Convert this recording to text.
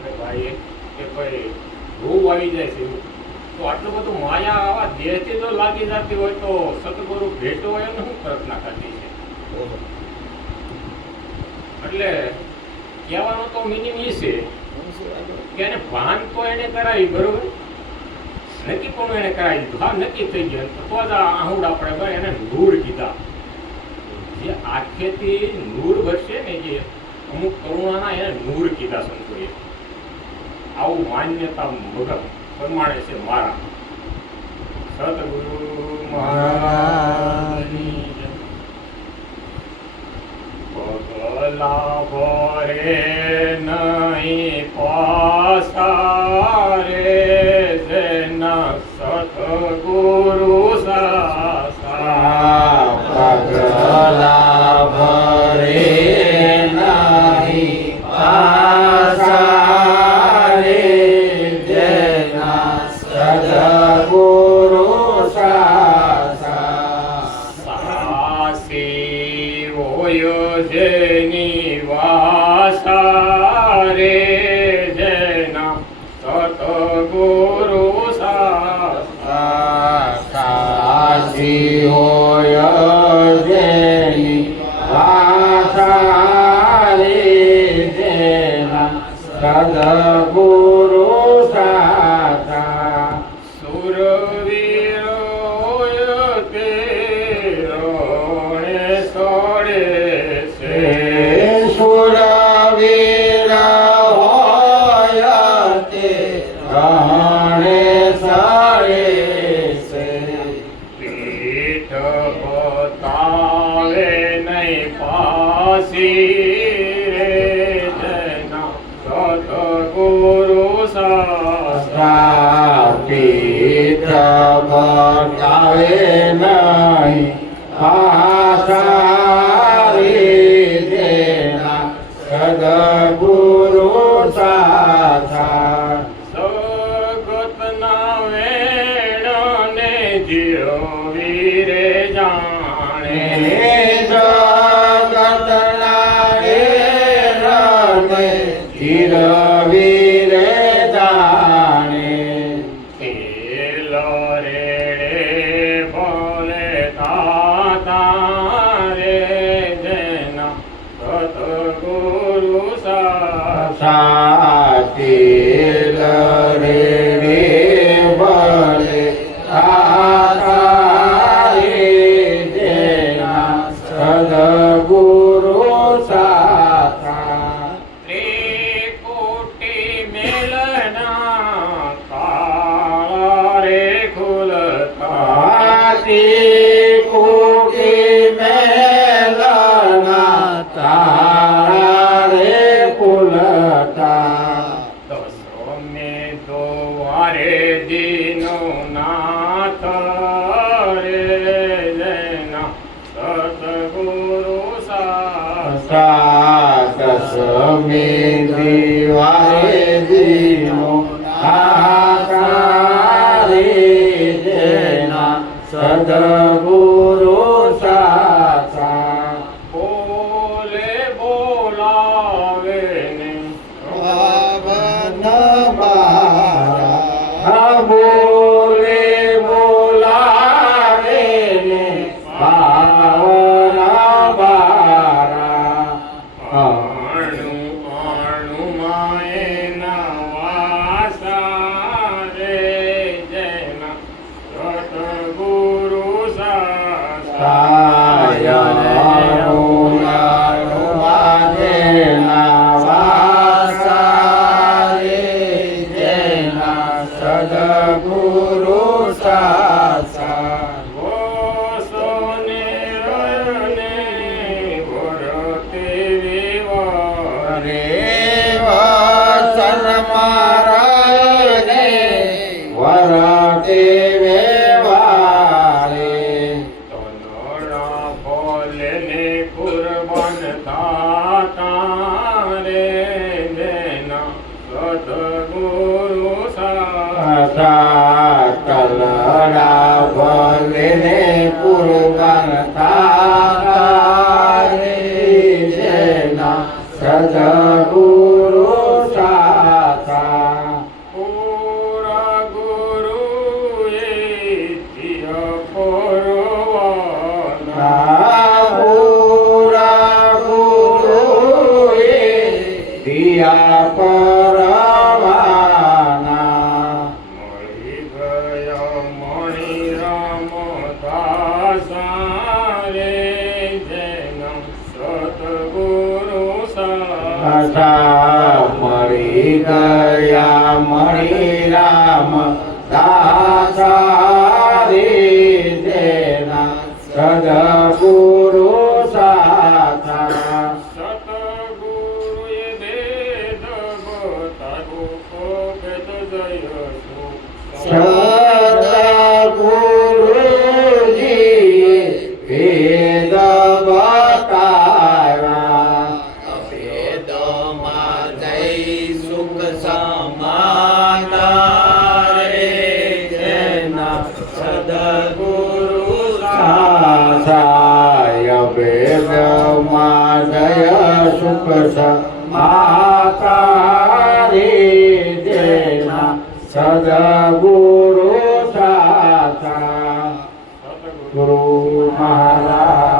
આપણે ભાઈ કે ભાઈ રૂ આવી જાય છે એવું. તો આટલું બધું માયા આવા દેહથી જો લાગી જતી હોય તો સતગુરુ ભેટો હોય એમને શું ફરક ના થતી છે. એટલે કહેવાનો તો મિનિંગ એ છે કે એને ભાન તો એને કરાવી, બરોબર, નક્કી પણ એને કરાવી દીધું, હા નક્કી થઈ ગયું તો જ આ આહુડ આપણે ભાઈ એને નૂર કીધા. જે આંખેથી નૂર વરસે ને જે અમુક કરુણાના એને નૂર કીધા સંતોએ. આવું માન્યતા મગજ પ્રમાણે છે મારા સતગુરુ મહારાજની જય. પગલા ભરે નહીં પાસારે જેના સતગુરુ સાસા. પગલા ભરે નહીં પાસારે જેના સદગુરુ સાસા. સાસી હોય જેની વાસારે જેના સતગુરુ સાસા. સાસી હોય જેની વાસારે જેના સદગુરુ સાસા. સુરવીર હોય તે રોણે સોડે છે. સુરવીર હોય તે રણે સડે છે. પીઠ બતાવે નહીં પાસી રે જેના સતગુરુ સાસા. પીઠ બતાવે નહીં આસારી તેના સદગુરુ સાસા. સગતના વેણને જીવી રે જાણે. જગતના રને ચિરવી રે જાણે. તેલ રેડે ભલે તાતા રે જેના સતગુરુ સાસા. સાતિલ રે ભલે તારી જેના સદગુરુ સાસા. ત્રિકુટી મેલના કાળા રે ખુલતા. કોટી મેલના તારા રે પુલતા. દસો મે દ્વારે દીનો નાથ રે જેના સતગુરુ સાસા. સમી દિવારે દીનો આકારી જેના સદગુરુ સાસા. બોલે બોલાવે ને પાવન બારા બોલે બોલાવે ને પાવન બારા. આણુ આણુ માયના વાસા રે જેના સતગુરુ સાસા. સદગુરુ સાસા. વસને રને વરતે વિવાર. રે વસન મારા રે વરતે વેવારે. તનડા બોલને કુરબાન થાતા રે જેના સતગુરુ સાસા. કલડા ભલે પુરબન તારે જેના સદગુરુ સાસા. દિયા પરવાના મળી ગયા મણી રામ દાસા રે જેના સતગુરુ આશા મળી ગયા મણી રામ દાસા રે જેના સદગુરુ સાથા સતગુરુએ વેદ બતાવ્યો ભગત જય સદગુરુજી વેદ બતાવ્યા વેદમાં જય સુખ સમાના રે જેના સદગુરુ સાય વેદમાં જય સુખ સમાતા રે જેના સદગુરુ સાથા ગુરુ મહારાજ